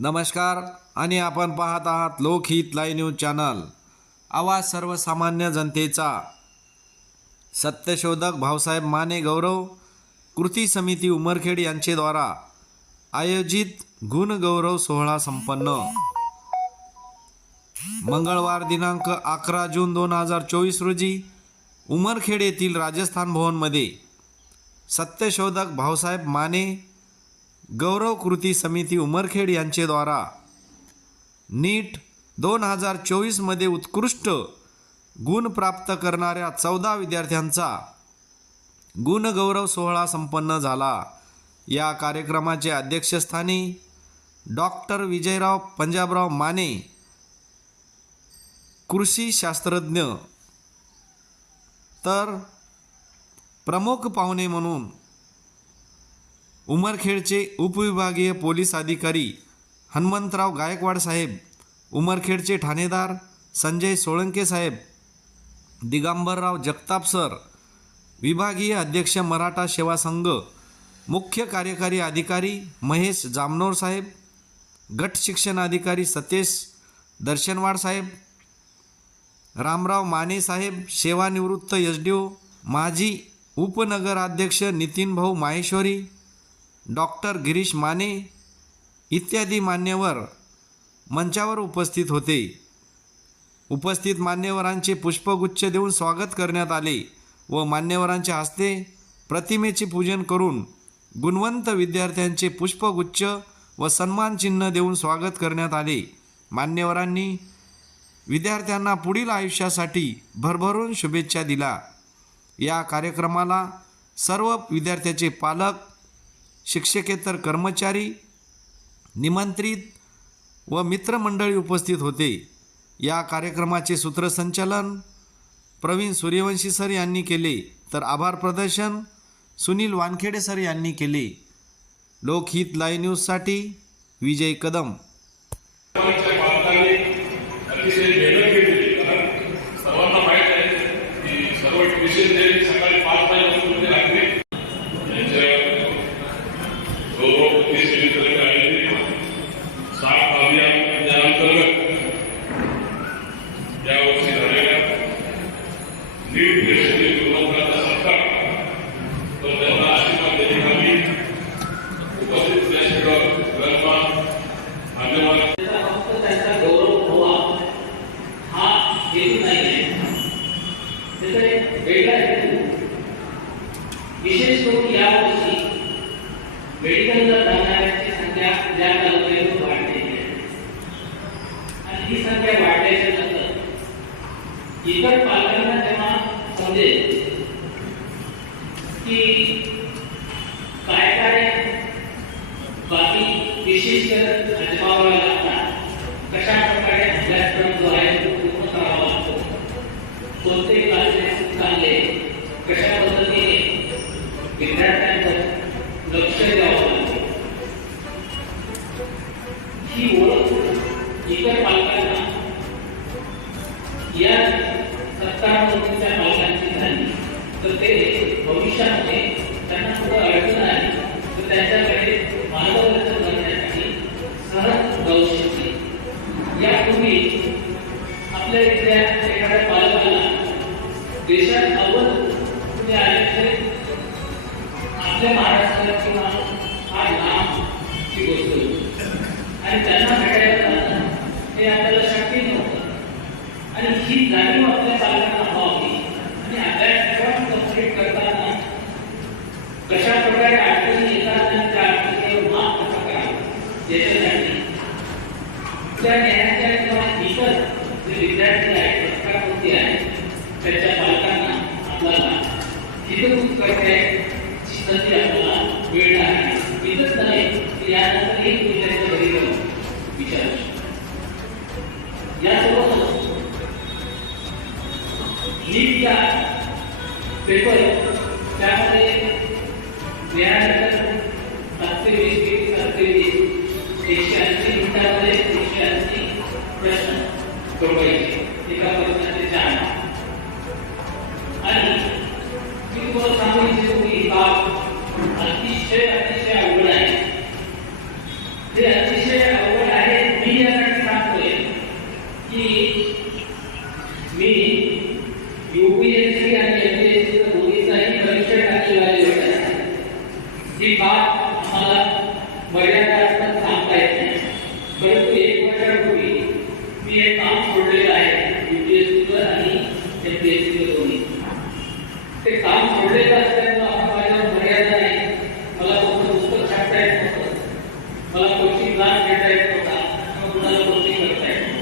नमस्कार आणि आपण पाहत आहात लोकहित लाईव्ह न्यूज चॅनल। आवाज सर्वसामान्य जनतेचा। सत्यशोधक भाऊसाहेब माने गौरव कृती समिती उमरखेड यांचे द्वारा आयोजित गुण गौरव सोहळा संपन्न। मंगळवार दिनांक 11 जून 2024 रोजी उमरखेड येथील राजस्थान भवनमध्ये सत्यशोधक भाऊसाहेब माने गौरव कृती समिती उमरखेड यांचे द्वारा नीट 2024 मध्ये उत्कृष्ट गुण प्राप्त करणाऱ्या 14 विद्यार्थ्यांचा गुण गौरव सोहळा संपन्न झाला। या कार्यक्रमाचे अध्यक्षस्थानी डॉक्टर विजयराव पंजाबराव माने कृषी शास्त्रज्ञ तर प्रमुख पाहुणे म्हणून उमरखेडचे उपविभागीय पोलीस अधिकारी हनुमंतराव गायकवाड साहेब, उमरखेडचे ठाणेदार संजय सोळंके साहेब, दिगंबरराव जगताप सर, विभागीय अध्यक्ष मराठा सेवा संघ, मुख्य कार्यकारी अधिकारी महेश जामनोर साहेब, गट शिक्षण अधिकारी सतेश दर्शनवाड साहेब, रामराव माने साहेब, सेवानिवृत्त एसडीओ, माजी उपनगराध्यक्ष नितीन भाऊ माहेश्वरी, डॉक्टर गिरीश माने इत्यादी मान्यवर मंचावर उपस्थित होते। उपस्थित मान्यवरांचे पुष्पगुच्छ देऊन स्वागत करण्यात आले व मान्यवरांच्या हस्ते प्रतिमेचे पूजन करून गुणवंत विद्यार्थ्यांचे पुष्पगुच्छ व सन्मान चिन्ह देऊन स्वागत करण्यात आले। मान्यवरांनी विद्यार्थ्यांना पुढील आयुष्यासाठी भरभरून शुभेच्छा दिल्या। या कार्यक्रमाला सर्व विद्यार्थ्यांचे पालक, शिक्षकेतर कर्मचारी, निमंत्रित व मित्रमंडळी उपस्थित होते। या कार्यक्रमाचे सूत्रसंचालन प्रवीण सूर्यवंशी सर यांनी केले तर आभार प्रदर्शन सुनील वानखेडे सर यांनी केले। लोकहित लाईव्ह न्यूजसाठी विजय कदम। विशेष करून यावर्षी मेडिकलला जाणाऱ्यांची संख्या या तालुक्यातून वाढलेली आहे आणि ही संख्या वाढल्याच्या नंतर इतर पालकांना जेव्हा समजेल की काय काय बाकी विशिष्ट अजमावावे लागतात, कशा प्रकारे अभ्यासक्रम जो आहे तो पूर्ण करावा लागतो, कोणते क्लासेस चालले, कशा पद्धतीने विद्यार्थ्यांवर लक्ष द्यावं लागते, ही ओळख इतर पालकांना या 17 पालकांची झाली तर ते भविष्यामध्ये त्यांना थोडं अडचण आली तर त्यांच्याकडे मार्गदर्शन करण्यासाठी सहज जाऊ शकते। यापूर्वी आपल्या इथल्या एखाद्या पालकाला देशात अव्वल आपल्या महाराष्ट्रात किंवा हा लांबची गोष्ट होती आणि त्यांना भेटायला जाणं हे आपल्याला शक्य नव्हतं आणि ही जाणीव आपल्या पालकांना व्हावी आणि अभ्यासक्रम कंप्लीट करताना कशा प्रकारे अडचणी येतात आणि त्या अडचणीवर मात कसा करावा याच्यासाठी त्या ज्ञानाच्या किंवा इतर जे विद्यार्थी आहेत, संस्कारवृत्ती आहेत, त्याच्या पालकांना आपल्याला हितगुज करण्याची संधी आपल्याला मिळणार आहे। इतकंच नाही की यानंतर एक विद्यार्थी घरी जाऊन विचारू शकतो। यासोबतच नीटचा पेपर त्यामध्ये ज्ञानाचं 720 180 मिनिटामध्ये 180 प्रश्न सोडवायचे, एका प्रश्नाचे 4 आणि मी तुम्हाला सांगू इच्छितो की ही बाब अतिशय अवघड आहे। ते अतिशय अवघड UPSC आणि MPSC दोन्हीचाही परीक्षा टाकलेला आहे. ही बाब